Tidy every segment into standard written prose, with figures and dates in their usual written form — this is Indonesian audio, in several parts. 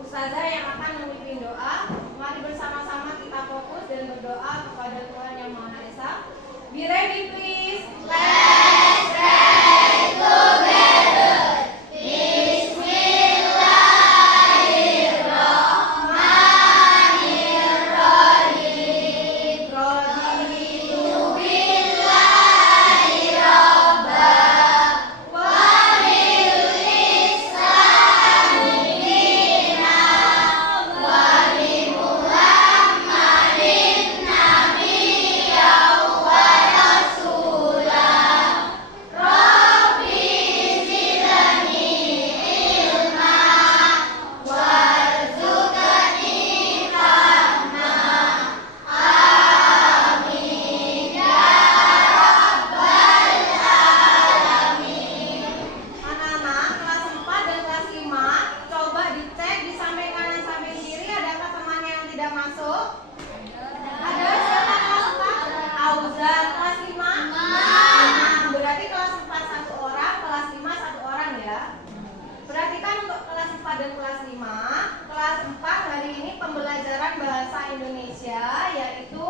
Ustazah yang akan memimpin doa. Mari bersama-sama kita fokus dan berdoa kepada Tuhan Yang Maha Esa. Be ready please. Let's pray together. Bismillahirrahmanirrahim. Raditu billahi rabba wa bil islami dina wa bi Muhammadin nabiyyan wa rasulah. Rabbi zidni ilma warzuqni fahma. Amin ya rabbal alamin. Anak-anak kelas 4 dan kelas 5, coba dicek di samping kanan samping kiri adakah temannya yang tidak masuk? Ada. Siapa kelas 4? Auzan. Kelas 5? Nah, berarti kelas 4 satu orang, kelas 5 satu orang ya. Perhatikan untuk kelas 4 dan kelas 5. Kelas 4 hari ini pembelajaran bahasa Indonesia yaitu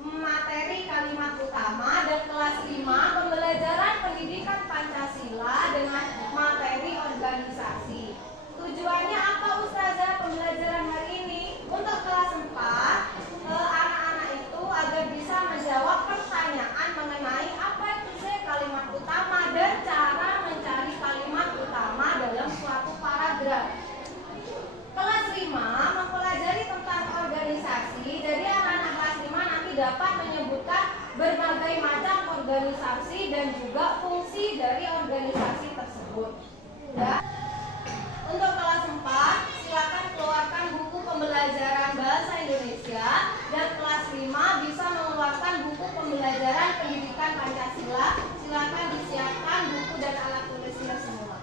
materi kalimat utama, dan kelas 5 pembelajaran pendidikan Pancasila dengan materi organisasi. Tujuannya apa Ustazah pembelajaran hari ini? Untuk kelas 4, anak-anak itu agar bisa menjawab pertanyaan mengenai apa itu sih kalimat utama dan cara mencari kalimat utama dalam suatu paragraf. Kelas 5 mempelajari tentang organisasi. Jadi anak-anak kelas 5 nanti dapat menyebutkan berbagai macam organisasi dan juga fungsi dari organisasi tersebut. Ya. Untuk kelas 4, silakan keluarkan buku pembelajaran bahasa Indonesia, dan kelas 5 bisa mengeluarkan buku pembelajaran pendidikan Pancasila. Silakan disiapkan buku dan alat tulisnya semua.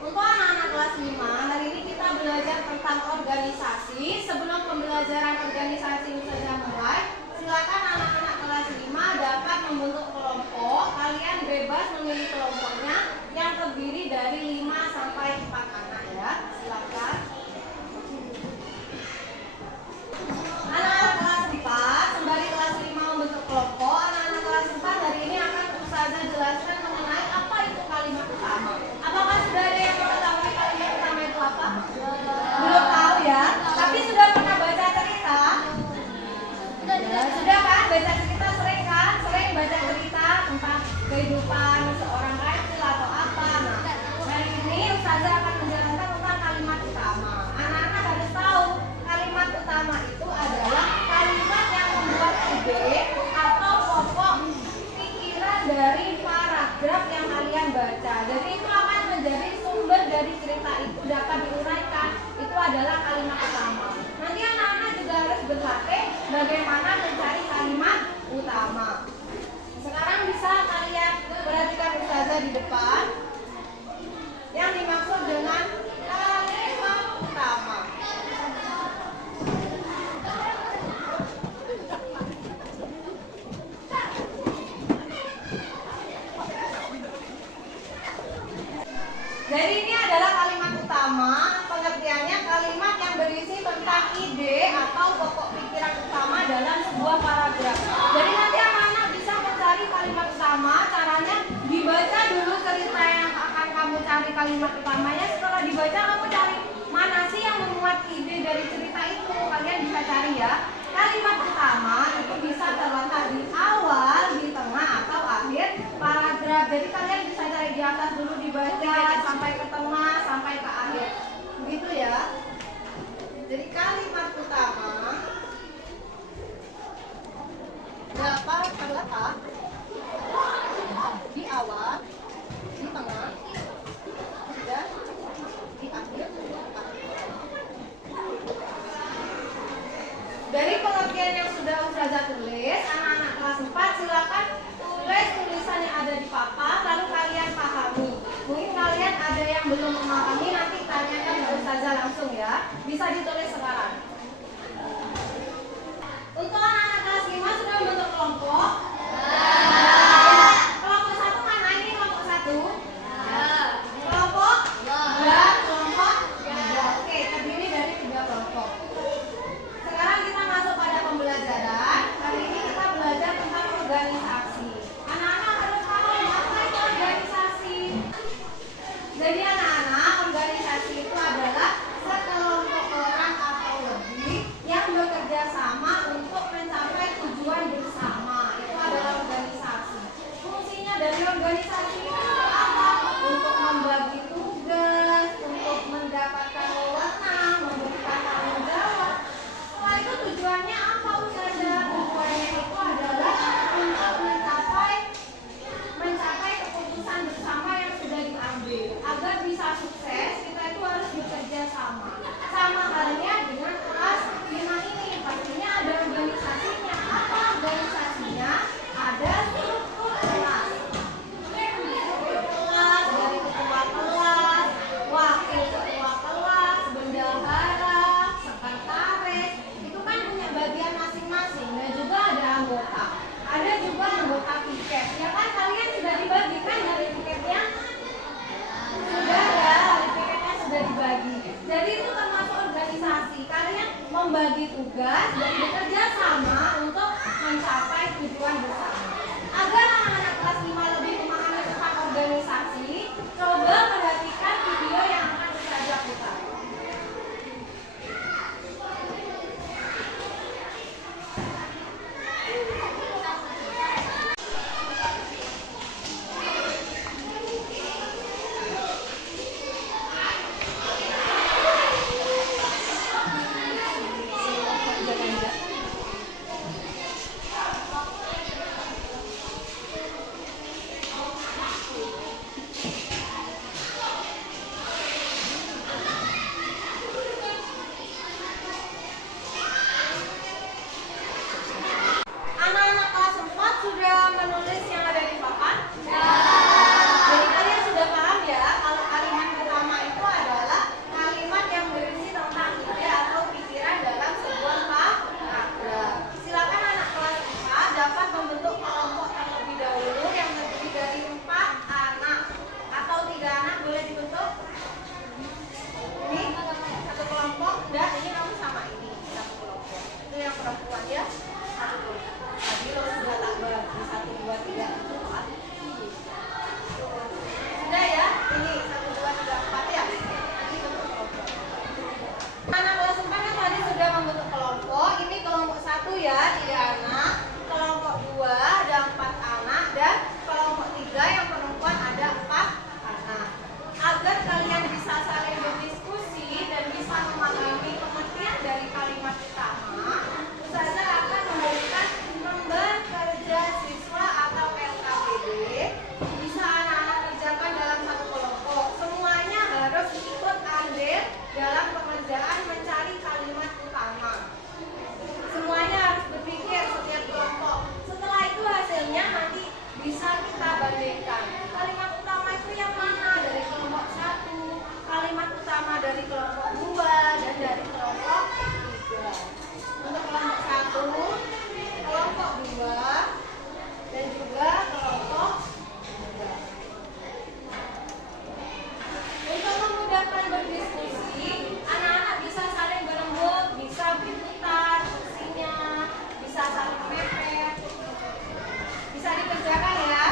Untuk anak-anak kelas 5, hari ini kita belajar tentang organisasi. Sebelum pembelajaran organisasi ini saja mulai, silakan anak-anak kelas 5 dapat membentuk kelompok. Kalian bebas memilih kelompoknya yang terdiri dari 5 sampai 4 anak ya. Silakan. Anak-anak kelas 4, sembari kelas 5 membentuk kelompok, anak-anak kelas 4 hari ini akan Ustazah jelaskan mengenai apa itu kalimat utama. Apakah sudah ada yang mengetahui kalimat utama itu apa? Belum tahu ya, tapi sudah pernah baca cerita? Sudah kan? Baca cerita sering kan? Sering baca cerita tentang kehidupan seorang kecil atau apa. Nah, hari ini Ustazah akan menjelaskan tentang kalimat utama. Anak-anak harus tahu kalimat utama itu adalah kalimat yang membuat ide atau pokok pikiran dari paragraf yang kalian baca. Jadi itu akan menjadi sumber dari cerita itu, dapat diuraikan. Itu adalah kalimat utama. Nanti anak-anak juga harus berlatih bagaimana mencari kalimat utama. Sekarang bisa kalian perhatikan Ustazah di depan yang dimaksud dengan kalimat utama. Jadi ini adalah kalimat utama. Pengertiannya kalimat yang berisi tentang ide atau pokok pikiran utama dalam sebuah paragraf. Jadi nanti anak-anak bisa mencari kalimat utama. Caranya dibaca dulu cerita yang akan kamu cari kalimat utamanya. Setelah dibaca kamu cari mana sih yang memuat ide dari cerita itu. Kalian bisa cari ya. Kalimat utama itu bisa terletak di awal, di tengah, atau akhir paragraf. Jadi kalian bisa cari di atas dulu, dibaca sampai ke tengah, sampai ke akhir. Begitu ya. Jadi kalimat utama dapat terletak di awal, di tengah, dan di akhir. Dari pengertian yang sudah Ustazah tulis, anak-anak kelas 4 silakan tulis tulisan yang ada di papan, lalu kalian pahami. Mungkin kalian ada yang belum memahami, nanti tanyakan ke Ustazah langsung ya. Bisa ditulis sekarang. Untuk anak-anak kelas 5 sudah membentuk kelompok, organisasi itu untuk apa? Untuk membagi tugas, untuk mendapatkan wewenang, memberikan tanggung jawab. Setelah itu tujuannya apa Ustazah? Tujuannya itu adalah untuk mencapai keputusan bersama yang sudah diambil. Agar bisa sukses, kita itu harus bekerja sama. Sama halnya dengan kelas 5 ini. Pastinya ada organisasinya. Apa organisasinya? Ada struktur kelas. Struktur kelas dari ketua kelas, wakil ketua kelas, bendahara, sekretaris. Itu kan punya bagian masing-masing. Dan juga ada anggota. Ada juga anggota piket. Ya kan kalian sudah dibagikan dari piketnya? Sudah ya, dari piketnya sudah dibagi. Jadi itu termasuk organisasi. Kalian membagi tugas dan bekerja sama untuk mencapai tujuan bersama. Agar anak-anak kelas 5 lebih memahami tentang organisasi, coba perhatikan video yang akan Ustazah putar. Anak-anak kelas 4 sudah menulis yang ada di papan? Ya. Jadi kalian sudah paham ya kalau kalimat pertama itu adalah kalimat yang berisi tentang ide atau pikiran dalam sebuah paragraf. Silakan anak kelas 4 dapat membentuk kelompok terlebih dahulu yang terdiri dari 4 anak atau 3 anak boleh dibentuk. Ini satu kelompok dan ini kamu sama ini satu kelompok. Itu yang perempuan ya. Satu. Tadi lo sudah tak bagi 1, 2, 3, 4. Sudah ya? Ini 1, 2, 3, 4 ya? Ini bentuk kelompok. Anak kelas 4 kan tadi sudah membentuk kelompok. Ini kelompok 1 ya, 3 anak. Kelompok 2 ada 4 anak dan kelompok 3 yang perempuan ada 4 anak. Agar kalian bisa saling berdiskusi dan bisa memahami pengertian dari kalimat utama, Ustazah akan memberikan lembar kerja siswa atau LKPD. Bisa anak-anak kerjakan dalam satu kelompok. Semuanya harus ikut andil dalam pengerjaan mencari kalimat utama. Semuanya harus berpikir setiap kelompok. Setelah itu hasilnya nanti bisa kita bandingkan. Kalimat utama itu yang mana dari kelompok 1, kalimat utama dari kelompok 2, dan dari kelompok 3. Untuk kelompok 1, kelompok 2, dan juga kelompok 3. Untuk memudahkan berdiskusi, anak-anak bisa saling berembuk, bisa berputar kursinya, bisa saling mepet. Bisa dikerjakan ya.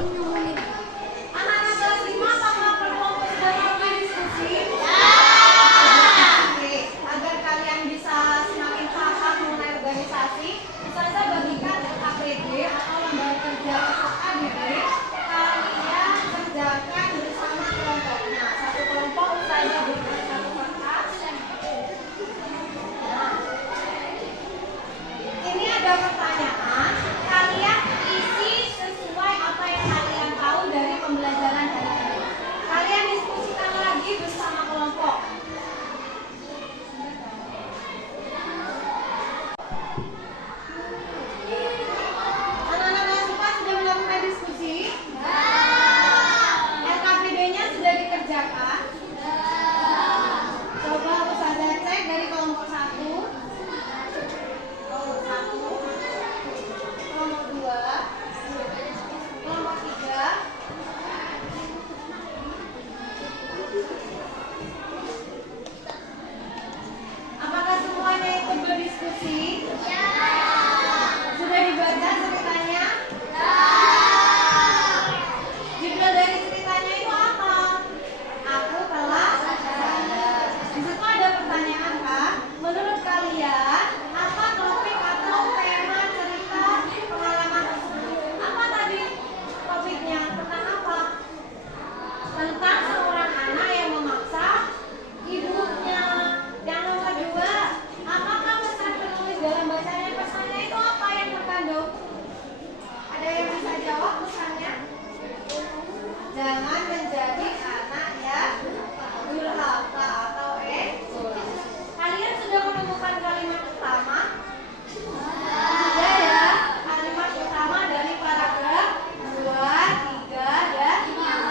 Anak-anak kelas 5 apakah berkelompok sudah melakukan diskusi? Oke, agar kalian bisa semakin paham mengenai organisasi, Ustazah bagikan LKPD atau lembaga kerja peserta didik kalian kerjakan bersama kelompok. Nah, satu kelompok Ustazah berikan satu kertas. Nah, ini ada pertanyaan, kalian isi sesuai apa yang kalian tahu dari pembelajaran hari ini. Kalian diskusikan lagi bersama kelompok. Anak-anak kelas 4 sudah melakukan diskusi? LKPD-nya sudah dikerjakan? Coba Ustazah cek dari kelompok 1. Kelompok 1, kelompok 2, kelompok 3. Apakah semuanya ikut berdiskusi? Sudah dibaca ceritanya? Judul dari ceritanya itu apa? Aku telah sadar. Di situ ada pertanyaan, Kak. Menurut kalian, apa topik atau tema cerita pengalaman tersebut? Apa tadi topiknya? Tentang apa? Tentang seorang anak yang memaksa ibunya. Yang nomor 2, apakah pesan penulis dalam bacaan pesannya itu apa yang terkandung? Ada yang bisa jawab pesannya? Jangan menjadi anak yang durhaka atau egois. Kalian sudah menemukan kalimat utama? Sudah ya. Kalimat utama dari paragraf 2, 3, dan 5.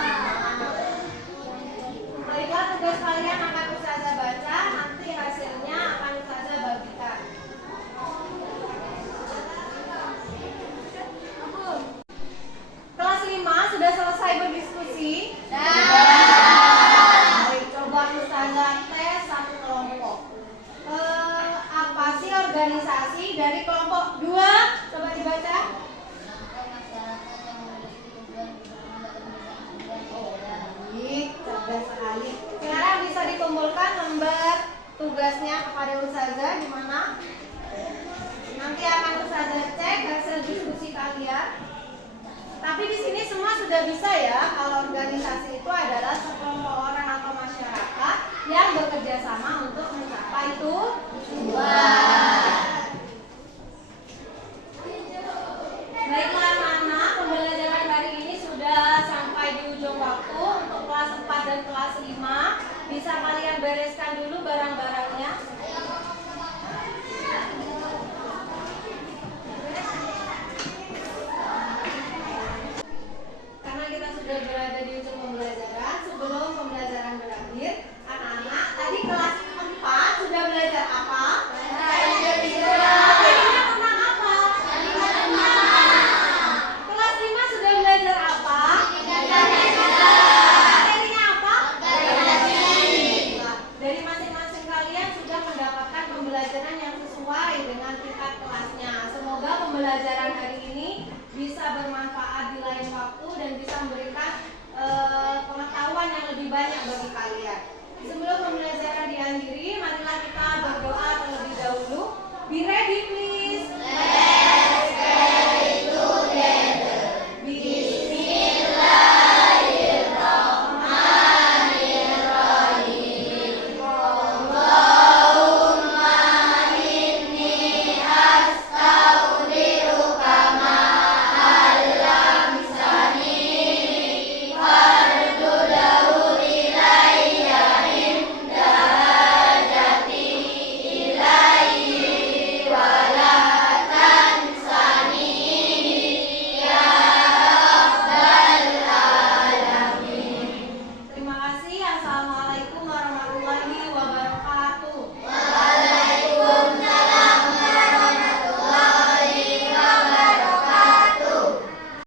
Baiklah, tugas kalian akan Ustazah baca. Nanti hasilnya akan Ustazah bagikan. Kelas 5 sudah selesai berdiskusi? Baik, coba Ustazah tes satu kelompok. Apa sih organisasi dari kelompok 2? Coba dibaca. Baik, cerdas sekali. Sekarang bisa dikumpulkan lembar tugasnya kepada Ustazah di mana? Nanti akan Ustazah cek hasil diskusi kalian. Tapi di sini semua sudah bisa ya, kalau organisasi itu adalah sekelompok orang atau masyarakat yang bekerja sama untuk mencapai tujuan. Baiklah anak-anak, pembelajaran hari ini sudah sampai di ujung waktu. Untuk kelas 4 dan kelas 5, bisa kalian bereskan dulu barang-barangnya. Karena kita sudah berada di ujung pembelajaran, sebelum pembelajaran berakhir, anak-anak tadi kelas 4 sudah belajar apa? Materinya tentang apa? Kelas 5 sudah belajar apa? Materinya apa? Dari masing-masing kalian sudah mendapatkan pembelajaran yang sesuai dengan tingkat kelasnya. Semoga pembelajaran hari ini bisa bermanfaat di lain waktu dan bisa memberikan pengetahuan yang lebih banyak bagi kalian.